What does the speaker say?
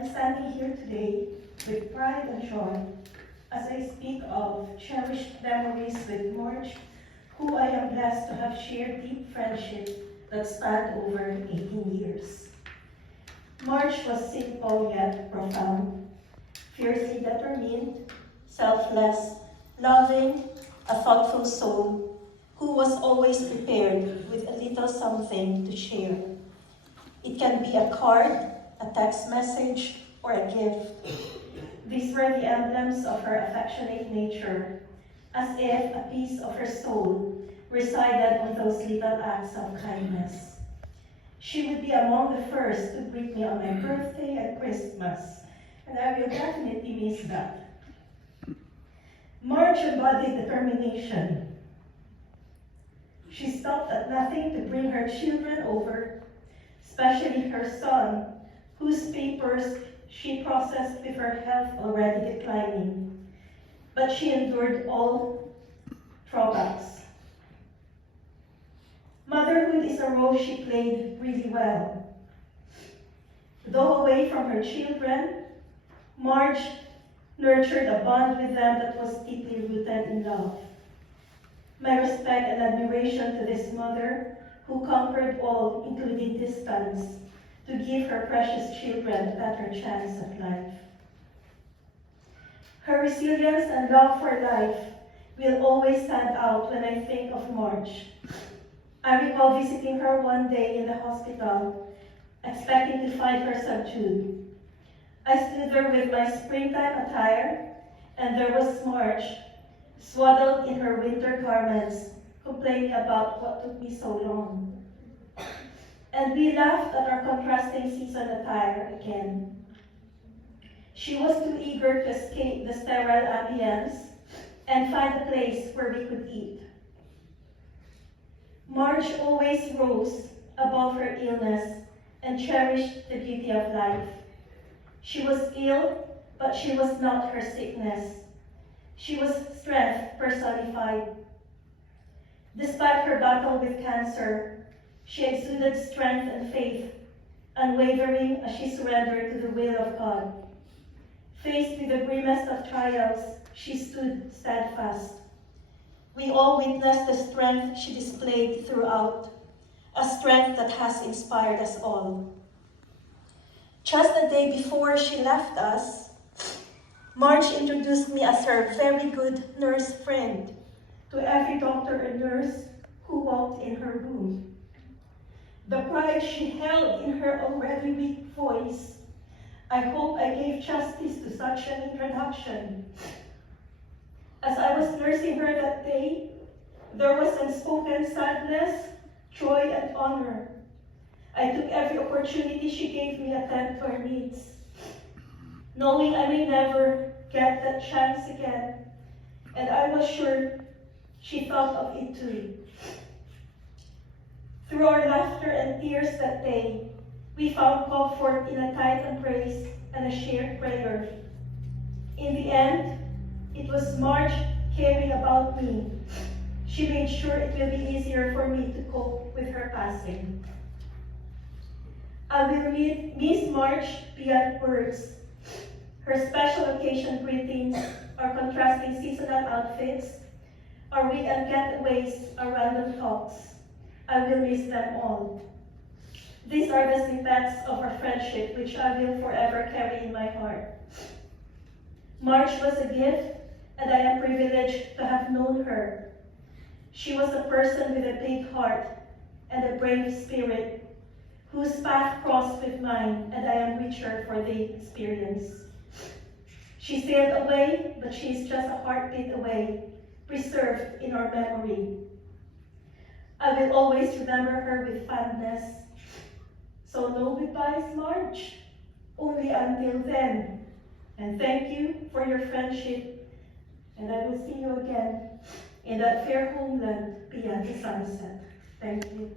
am standing here today with pride and joy as I speak of cherished memories with Marge, who I am blessed to have shared deep friendship that spanned over 18 years. Marge was simple yet profound, fiercely determined, selfless, loving, a thoughtful soul, who was always prepared with a little something to share. It can be a card, a text message, or a gift. These were the emblems of her affectionate nature, as if a piece of her soul resided on those little acts of kindness. She would be among the first to greet me on my birthday and Christmas, and I will definitely miss that. Marge embodied determination. She stopped at nothing to bring her children over, especially her son, whose papers she processed with her health already declining. But she endured all drawbacks. Motherhood is a role she played really well. Though away from her children, Marge nurtured a bond with them that was deeply rooted in love. My respect and admiration to this mother who conquered all, including distance, to give her precious children a better chance at life. Her resilience and love for life will always stand out when I think of Marge. I recall visiting her one day in the hospital, expecting to find her subdued. I stood there with my springtime attire, and there was Marge, swaddled in her winter garments, complaining about what took me so long. And we laughed at our contrasting season attire again. She was too eager to escape the sterile ambience and find a place where we could eat. Marge always rose above her illness and cherished the beauty of life. She was ill, but she was not her sickness. She was strength personified. Despite her battle with cancer, she exuded strength and faith, unwavering as she surrendered to the will of God. Faced with the grimmest of trials, she stood steadfast. We all witnessed the strength she displayed throughout, a strength that has inspired us all. Just the day before she left us, Marge introduced me as her very good nurse friend to every doctor and nurse who walked in her room. The pride she held in her already weak voice, I hope I gave justice to such an introduction. As I was nursing her that day, there was unspoken sadness, joy, and honor. I took every opportunity she gave me to attend to her needs, knowing I may never get that chance again, and I was sure she thought of it too. Through our laughter and tears that day, we found comfort in a tight embrace and a shared prayer. In the end, it was Marge caring about me. She made sure it will be easier for me to cope with her passing. I will miss Marge beyond words. Her special occasion greetings, our contrasting seasonal outfits, our weekend getaways, our random talks. I will miss them all. These are the snippets of our friendship which I will forever carry in my heart. Marge was a gift, and I am privileged to have known her. She was a person with a big heart and a brave spirit, whose path crossed with mine, and I am richer for the experience. She sailed away, but she is just a heartbeat away, preserved in our memory. I will always remember her with fondness. So no goodbyes, Marge, only until then. And thank you for your friendship, and I will see you again in that fair homeland beyond the sunset. Thank you.